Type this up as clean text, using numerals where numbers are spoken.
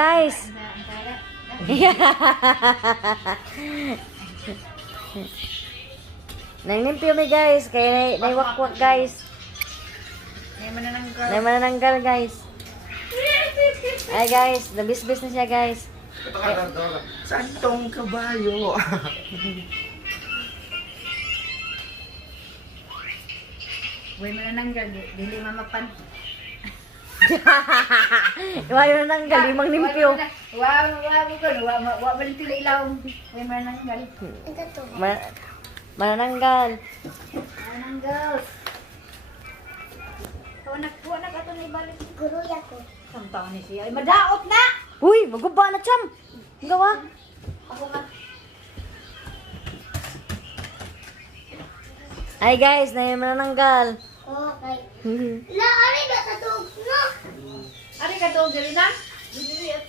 Guys. Nanglimpyo mi guys. Kaya naiwakwak guys. Naimanananggal guys. Ay guys, nabisbis na siya guys. Santong kabayo. Uy, manananggal, dili mamapan. Iwayo na nanggal, limang limpyo. Wa ba tila ilaw. Uy, manananggal. Manananggal. Manananggal. Wa na kato ni balik. Guru ko. Samtaw ni siya. Ay, madaot na! Uy, maguba na cham. Ang gawa. Ako nga. Ay guys, manananggal. Okay. Hmm. La, ari na tatog, no? Ari ka to, dili na?